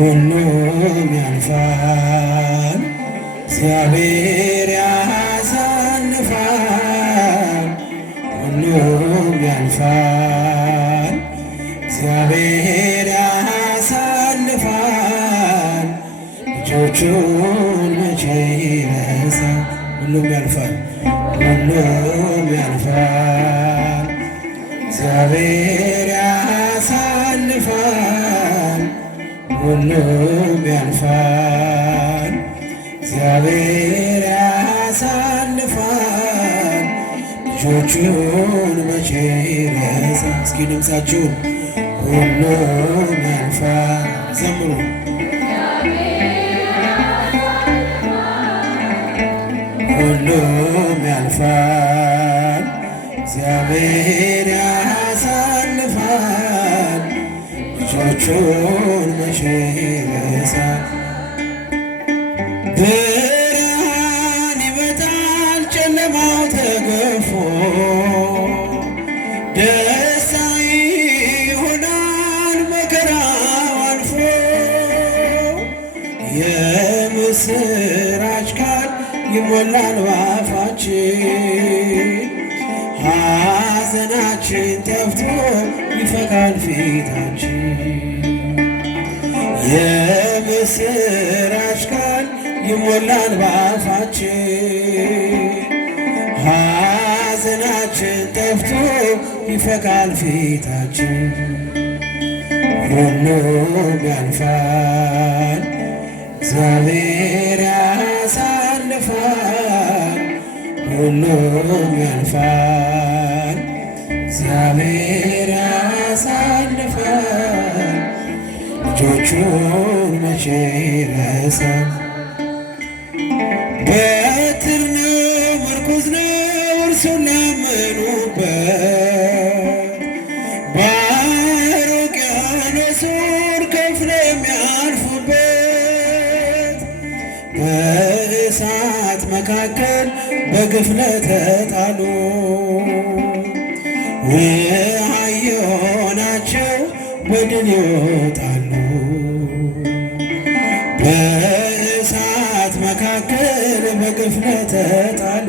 ሁሉም ያልፋል እግዚአብሔር ያሳልፋል። ሁሉም ያልፋል እግዚአብሔር ያሳልፋል። ልጆቹን መቼ ይረሳል? ሁሉም ያልፋል ሁሉም ያልፋል እግዚአብሔር ያሳልፋል። ሁሉም ያልፋል እግዚአብሔር ያሳልፋል። ልጆቹን መቼ ይረሳል? እስኪ ድምፃችሁን ሁሉም ያልፋል ዘምሩ። ሁሉም ያልፋል እግዚአብሔር ያሳልፋል። ልጆቹን መቼ ይረሳል? ብርሃን ይመጣል ጨለማው ተገፎ፣ ደስታ ይሆናል መከራው አልፎ። የምስራች ቃል ይሞላል ባፋችን፣ ሐዘናችን ጠፍቶ ይፈካል ፊታችን። የምስራች ቃል ይሞላል ባፋችን፣ ሐዘናችን ጠፍቶ ይፈካል ፊታችን። ሁሉም ያልፋል እግዚአብሔር ያሳልፋል። ሁሉም ያልፋል እግዚአብሔር ያሳልፋል። ልጆቹን መቼ ይረሳል? በትር ነው ምርኩዝ ነው እርሱን ላመኑበት፣ ባሕረ ውቅያኖሱን ከፍለው የሚያልፉበት። በእሳት መካከል በግፍ ለተጣሉ ውሃ የሆናቸው በድል ይወጣሉ። በእሳት መካከል በግፍ ለተጣሉ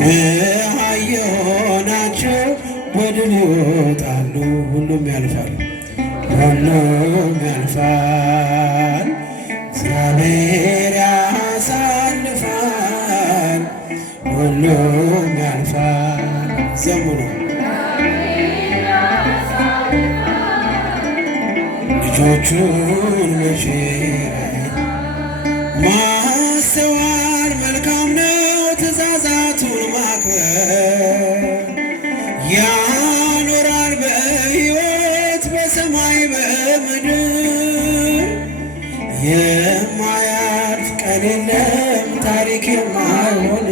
ውሃ የሆናቸው በድል ይወጣሉ። ሁሉም ያልፋል ሁሉም ያልፋል እግዚአብሔር ያሳልፋል። ሁሉም ያልፋል ዘምሩ። ልጆቹን መቼ ማስተዋል መልካም ነው ትእዛዛቱን ማክበር፣ ያኖራል በሕይወት በሰማይ በምድር። የማያልፍ ቀን የለም ታሪክ የማይሆን፣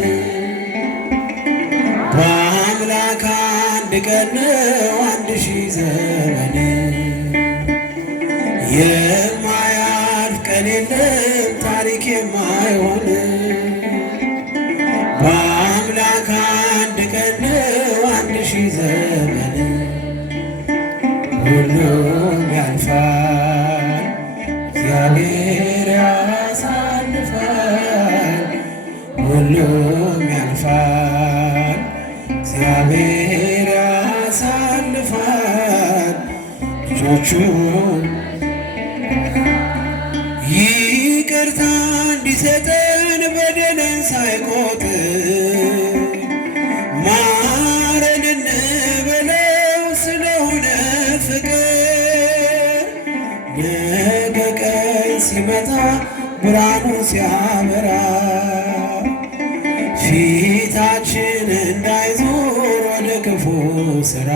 በአምላክ አንድ ቀን ነው 1000 ዘመን። የማያልፍ ቀን የለም ታሪክ የማይሆን፣ በአምላክ አንድ ቀን ነው 1000 ዘመን። ሁሉም ያልፋል እግዚአብሔር ያሳልፋል። ሁሉም ያልፋል እግዚአብሔር ያሳልፋል። ልጆቹን ይቅርታ እንዲሰጠን በደልን ሳይቆጥር ማረን እንበለው ስለሆነ ፍቅር። ነገ ቀን ሲመጣ ብርሃኑ ሲያበራ ፊታችን እንዳይዞር ወደ ክፉ ሥራ።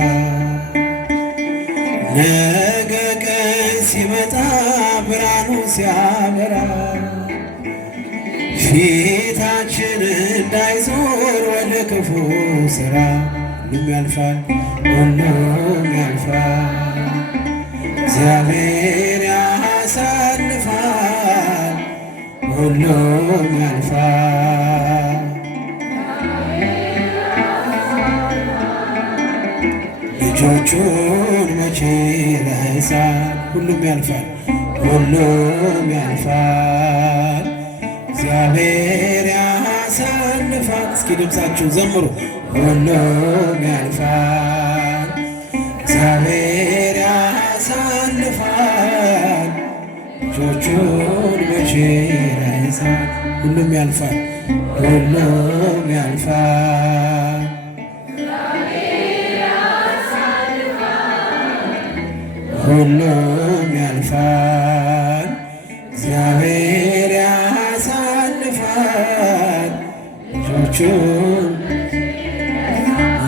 ነገ ቀን ሲመጣ ብርሃኑ ሲያበራ ፊታችን እንዳይዞር ወደ ክፉ ሥራ። ሁሉም ያልፋል ሁሉም ያልፋል እግዚአብሔር ያሳልፋል። ሁሉም ያልፋል ልጆቹን መቼ ይረሳል? ሁሉም ያልፋል፣ ሁሉም ያልፋል፣ እግዚአብሔር ያሳልፋል። እስኪ ድምፃችሁ ዘምሩ። ሁሉም ያልፋል፣ እግዚአብሔር ያሳልፋል፣ ልጆቹን መቼ ይረሳል። ሁሉም ያልፋል፣ ሁሉም ያልፋል፣ ሁሉም ያልፋል፣ እግዚአብሔር ያሳልፋል፣ ልጆቹን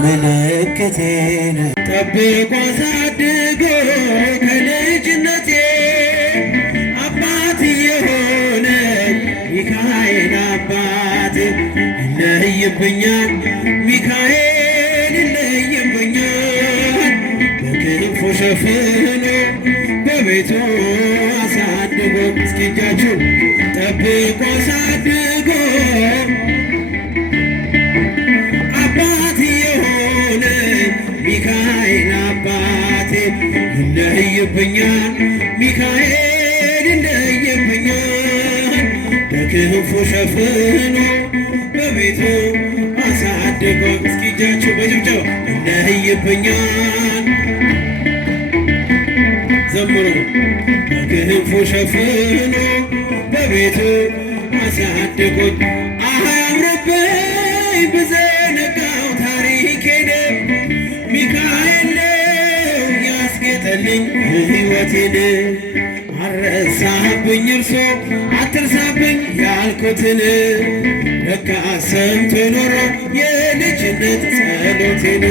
ምልክቴን ጠብቆ አሳድጎ ከልጅነቴ አባት የሆነ ሚካኤል አባቴ ይለይብኛል፣ ሚካኤል ይለይብኛል። በክንፉ ሸፍኖ በቤቱ አሳድጎ እስኪ እጃችሁን ጠብቆ አሳድጎ አባት የሆነ ሚካኤል አባቴ ይለይብኛል፣ ሚካኤል ይለይብኛል። በክንፉ ሸፍኖ በቤቱ አሳድጎ እስኪ እጃችሁ በጭብጨባ ይለይብኛል ዘምሩ። በክንፉ ሸፍኖ በቤቱ አሳድጎኝ አያምርብኝ ብዘነጋው ታሪኬን ሚካኤል ነው ያስጌጠልኝ ሕይወቴን። አረሳብኝ እርሶ አትርሳብኝ ያልኩትን ለካ ሰምቶ ኖሮ የልጅነት ጸሎቴን።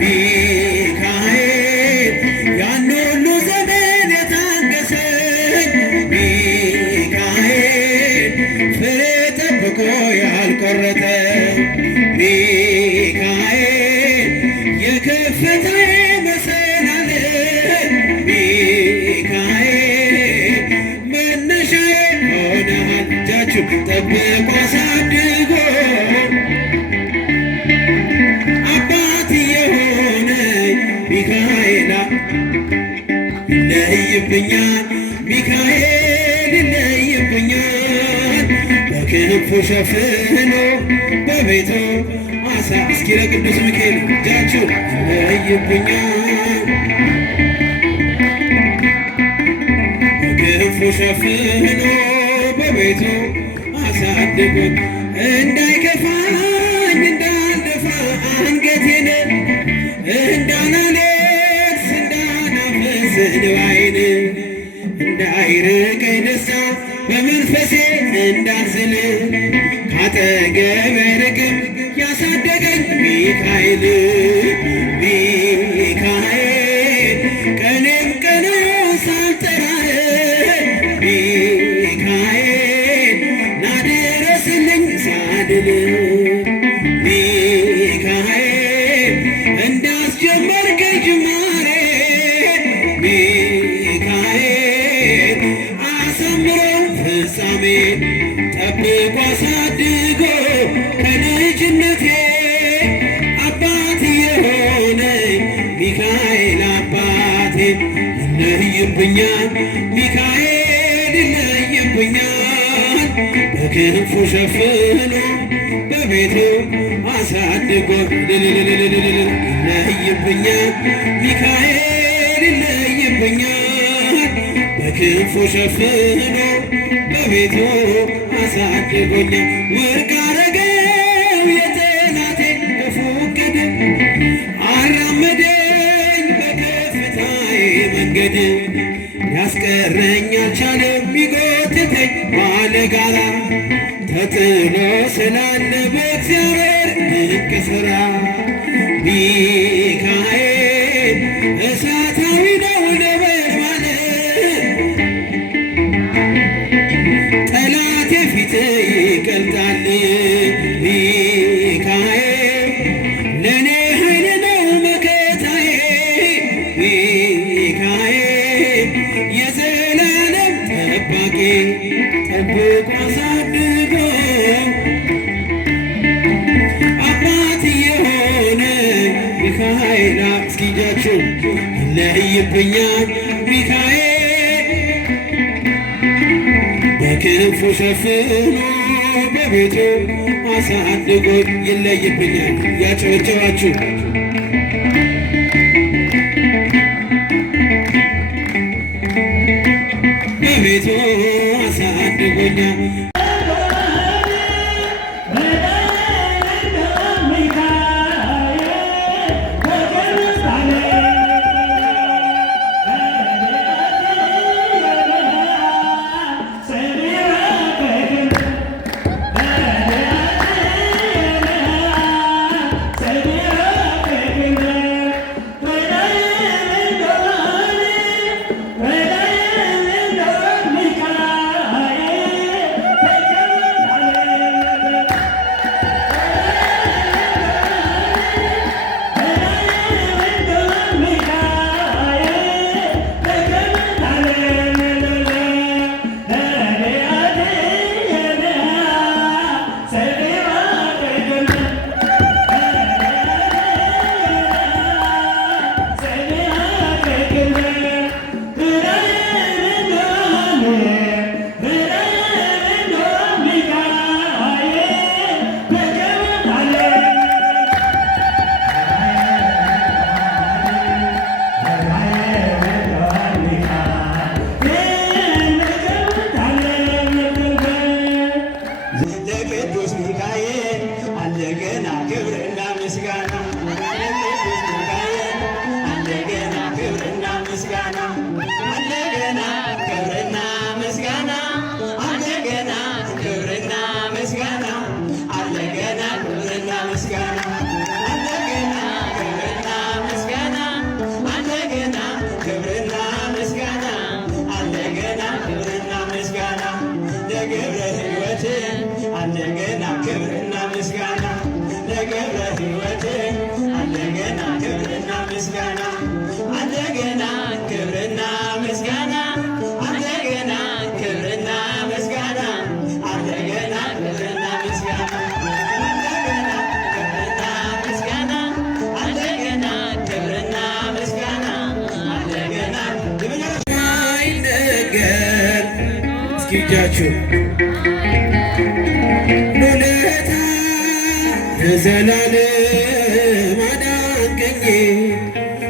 ሚካኤል ያን ሁሉ ዘመን የታገሰኝ ሚካኤል ፍሬ ጠብቆ ያልቆረጠ ሚካኤል የከፍታዬ መሰላል ሚካኤል መነሻዬ ሆነሃል። እጃችሁ ጠብቆ አሳድጎ አባት የሆነ ሚካኤል ይለይብኛል፣ ሚካኤል ይለይብኛል። በክንፉ ሸፍኖ በቤቱ አሳ እስኪ ለቅዱስ ሚካኤል እጃችሁ ይለይብኛል። በክንፉ ሸፍኖ በቤቱ አሳድጎኝ እንዳይከፋኝ እንዳልደፋ አንገቴን እንዳላለቅስ እንዳናፈስ እንባዬን እንዳይርቀኝ ደስታ በመንፈሴ እንዳልዝል ካጠገቤ አይርቅም ያሳደገኝ ሚካኤል ሚካኤል ቀኔም ቀኑ ሳልጠራህ ሚካኤል ናድረስልኝ ሳድል ሚካኤል እንዳስጀመርከኝ ጅማሬ ሚካኤል አሳምሮ ፍጻሜ ጠብቆ አሳድጎ ከልጅነቴ አባት የሆነኝ ሚካኤል አባቴ ይለይብኛል፣ ሚካኤል ይለይብኛል። በክንፉ ሸፍኖ በቤቱ አሳድጎ ይለይብኛል፣ ሚካኤል ይለይብኛል። በክንፉ ሸፍኖ በቤቱ አሳድጎኛል። ወርቅ አረገው የጠላቴ ክፉ ዕቅድ አራመደኝ በከፍታዬ መንገድ ያስቀረኝ አልቻለም ቢጎትተኝ ባለጋራ ተጥሎ ስላለ በእግዚአብሔር ድንቅ ሥራ ሚካኤል እሳታዊ ነው ነበልባል ጠላቴ ፊት ይቀልጣል ሚካኤል ለእኔ ኃይል ነው መከታዬ ሚካኤል የዘላለም ጠባቂ ጠብቆ አሳድጎ አባት የሆነ ሚካኤል እስኪ እጃችሁ ይለይብኛል ሚካኤል በክንፉ ሸፍኖ በቤቱ አሳድጎኝ ይለይብኛል። ያጨበጨባችሁ በቤቱ አሳድጎኛል። እንደገና ክብርና ምስጋና ለገብረ ሕይወት እንደገና ክብርና ምስጋና እንደገና ክብርና ምስጋና እንደገና ክብርና ምስጋና እንደገና ክብርና ምስጋና እንደገና ክብርና ምስጋና እንደገና አይነገር እስኪ እጃችሁ ለዘላለም አዳንከኝ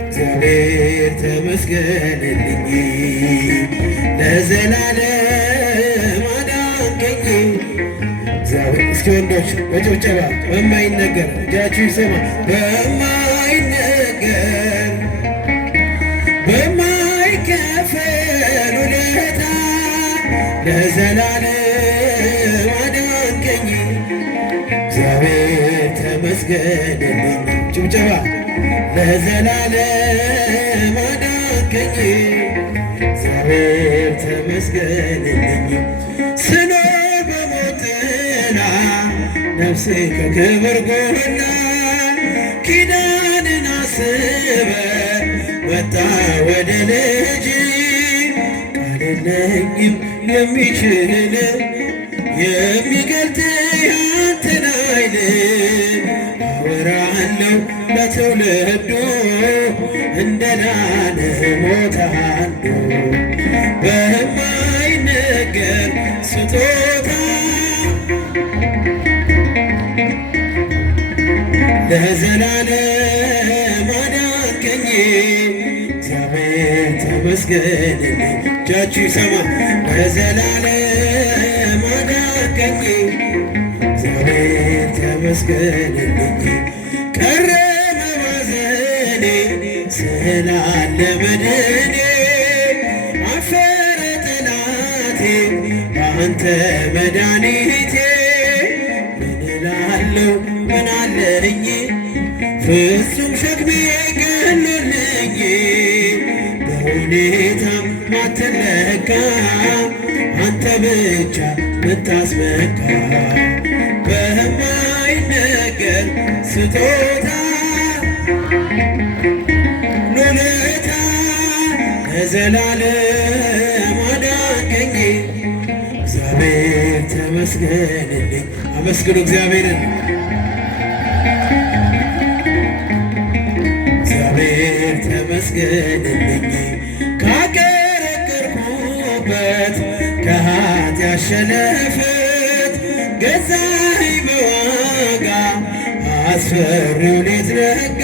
እግዚአብሔር ተመስገንልኝ። ለዘላለም አዳንከኝ እግዚአብሔር። እስኪ ወንዶች በጭብጨባ በማይነገር እጃችሁ ይሰማ። በማይነገር በማይከፈል ውለታ ለዘላለም አዳንከኝ እግዚአብሔር ተመስገንልኝ። ጭብጨባ ለዘላለም አዳንከኝ እግዚአብሔር ተመስገንልኝ። ስኖር በሞት ጥላ ነፍሴ ከክብር ጎና ኪዳንን አስበ መጣ ወደ ልጅ ቃል የለኝም የሚችል የሚገልጥ ያንተን ኃይል አወራለሁ ለትውልዱ እንደላለ ሞት አንዱ በማይነገር ስጦታ ለዘላለም አዳንከኝ እግዚአብሔር ተመስገንልኝ። እጃችሁ ይሰማ። ለዘላለም አዳንከኝ እግዚአብሔር ተመስገንልኝ። ቀረ መባዘኔ ስላለ መድኔ አፈረ ጠላቴ በአንተ መድኃኒቴ ምን እላለሁ ምን አለኝ ፍጹም ሸክሜ ቀሎልኝ በሁኔታ ማትለካ አንተ ብቻ ምታስመካ በማይነገር ስጦታ ሉለታ ለዘላለም አዳንከኝ እግዚአብሔር ተመስገንልኝ። አመስግኑ እግዚአብሔርን። እግዚአብሔር ተመስገንልኝ ካቀረቀርኩበት ከኃጢአት ሸለፈት ገዛኸኝ በዋጋ አስፈሪው ሌት ነጋ።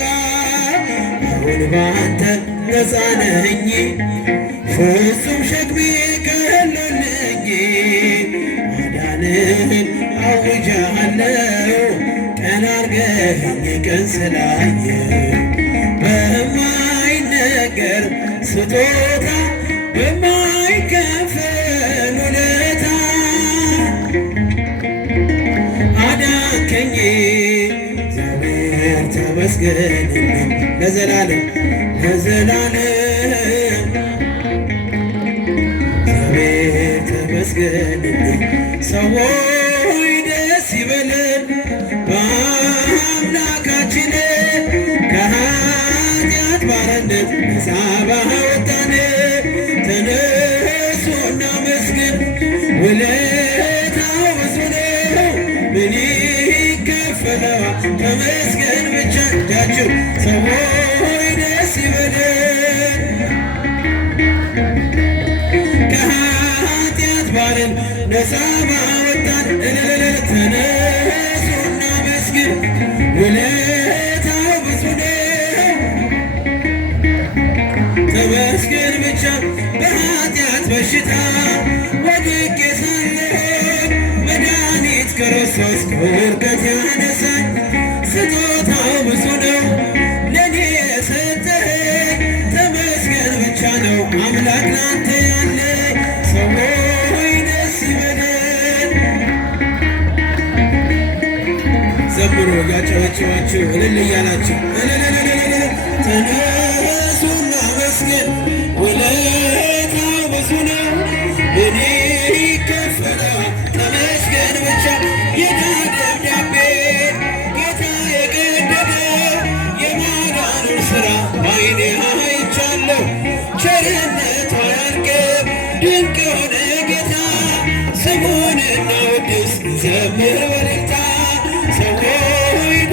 አሁን ባንተ ነፃ ነኝ ፍጹም ሸክሜ ቀሎልኝ ማዳንህን አውጃለሁ ቀን አርገኸኝ ቀን ስላየሁ በማይነገር ስጦታ በማይከፈል ውለታ አዳንከኝ እግዚአብሔር ተመስገንልኝ ለዘላለም ለዘላለም እግዚአብሔር ተመስገንልኝ። ሰዎች ደስ ይበለን በአምላካችን ከኃጢአት ባርነት ነፃ ባወጣን ተነሱ እናመስግን ውለታው ብዙ ነው ምን ይከፈለዋል ተመስገን ብቻ እጃችሁ ሰዎች ደስ ይበለን ከኃጢአት ባርን ነፃ ባወጣን ተነሱ እናመስግን ውለታው ብዙ ነው ተመስገን ብቻ በኃጢአት በሽታ ወድቄ ሳለሁ መድኃኒት ክርስቶስ ከውድቀት ያነሳኝ ስጦታው ብዙ ነው ለኔ የሰጠኸኝ ተመስገን ብቻ ነው አምላክ ላንተ ያለኝ ሰዎች ደስ ይበለን። ዘምሩ ያጨበጭባችሁ እልል እያላችሁ ተነሱ እናመስግን ውለታው ብዙ ነው ምን ይከፈለዋል ተመስገን ብቻ የዕዳ ደብዳቤ ጌታ የቀደደ የማዳኑን ሥራ በዓይኔ አይቻለሁ ቸርነቱ አያልቅም ድንቅ የሆነ ጌታ ስሙን እናወድስ ዘምር በእልልታ ሰዎች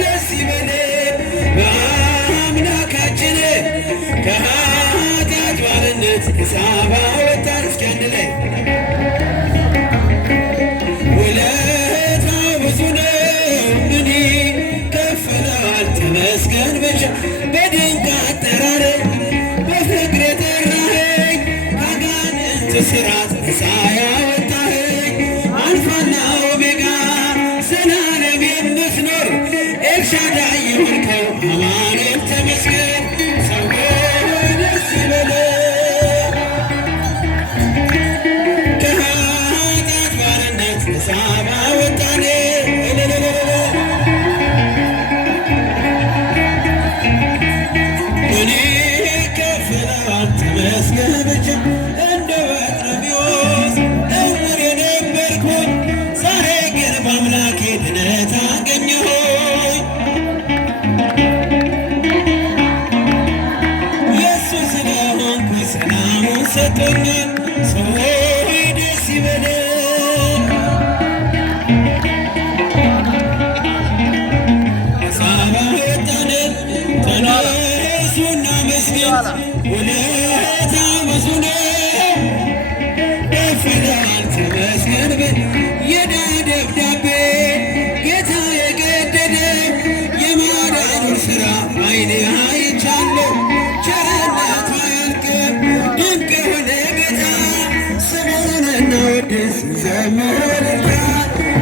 ደስ ይበለን በአምላካችን ከኃጢአት ባርነት ነፃ ባወጣን እስኪ አንድ ላይ ውለታው ብዙ ነው ምን ይከፈለዋል ተመስገን ብቻ በድንቅ አጠራር በፍቅር የጠራኸኝ ከአጋንንት ሥራት ነፃ ያወጣኸኝ አልፋና ኦሜጋ ዘላለም የምትኖር ኤልሻዳይ የሆንከው አማኑኤል ተመስገን ሰዎች ደስ ይበለን ከኃጢአት ባርነት ነፃ ባወጣን ምን ይከፈለዋል ተመስገን ብቻ እንደ በርጤሜዎስ ዕውር የነበርኩኝ ዛሬ ግን በአምላኬ ድነት አገኘሁኝ የእሱ ስለሆንኩ ሰላሙን ሰጥቶኛል ሰዎች ደስ ይበለን ነፃ ባወጣን ተነሱ እናመስግን ውለታው ብዙ ነው ይከፈለዋል ተመስገን የዕዳ ደብዳቤ ጌታ የቀደደ የማዳኑን ሥራ በዓይኔ አይቻለሁ ቸርነቱ አያልቅም ድንቅ የሆነ ጌታ ስሙን እናወድስ ዘምር በእልልታ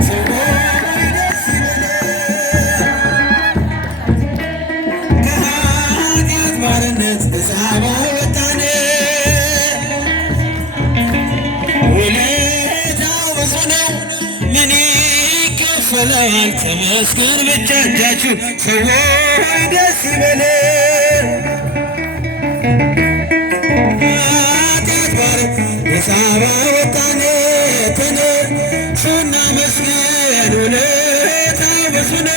ሰዎች ደስ ይበለን ከኃጢአት ባርነት ነፃ ባወጣን ውለታው ብዙ ነው ምን ይከፈለዋል ተመስገን ብቻ እጃችሁ ሰዎች ደስ ይበለን ኃጢአት ባርነት ነፃ ባወጣን ተነሱ እናመስግን ውለታው ብዙ ነው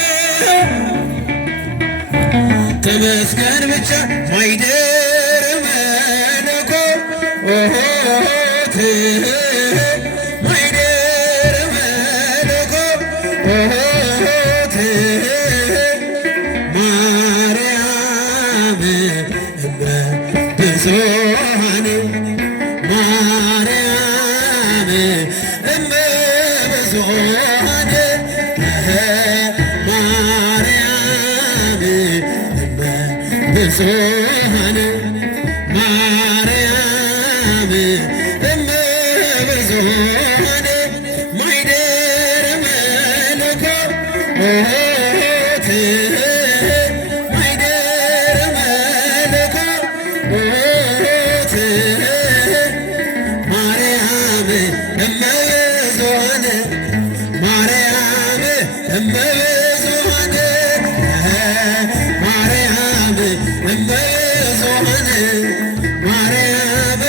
ተመስገን ብቻ ማይደር መለኮት ማይደር መለኮት ማርያም ብዙኃን ማርያም እመ ብዙኃን ማርያም እመ ብዙኃን ማርያም እመ ብዙኃን ማይደረ መለኮት ማይደረ መለኮት ማርያም እመ ብዙኃን ማርያም እመ ብዙኃን ማርያም እመ ብዙኃን ማርያም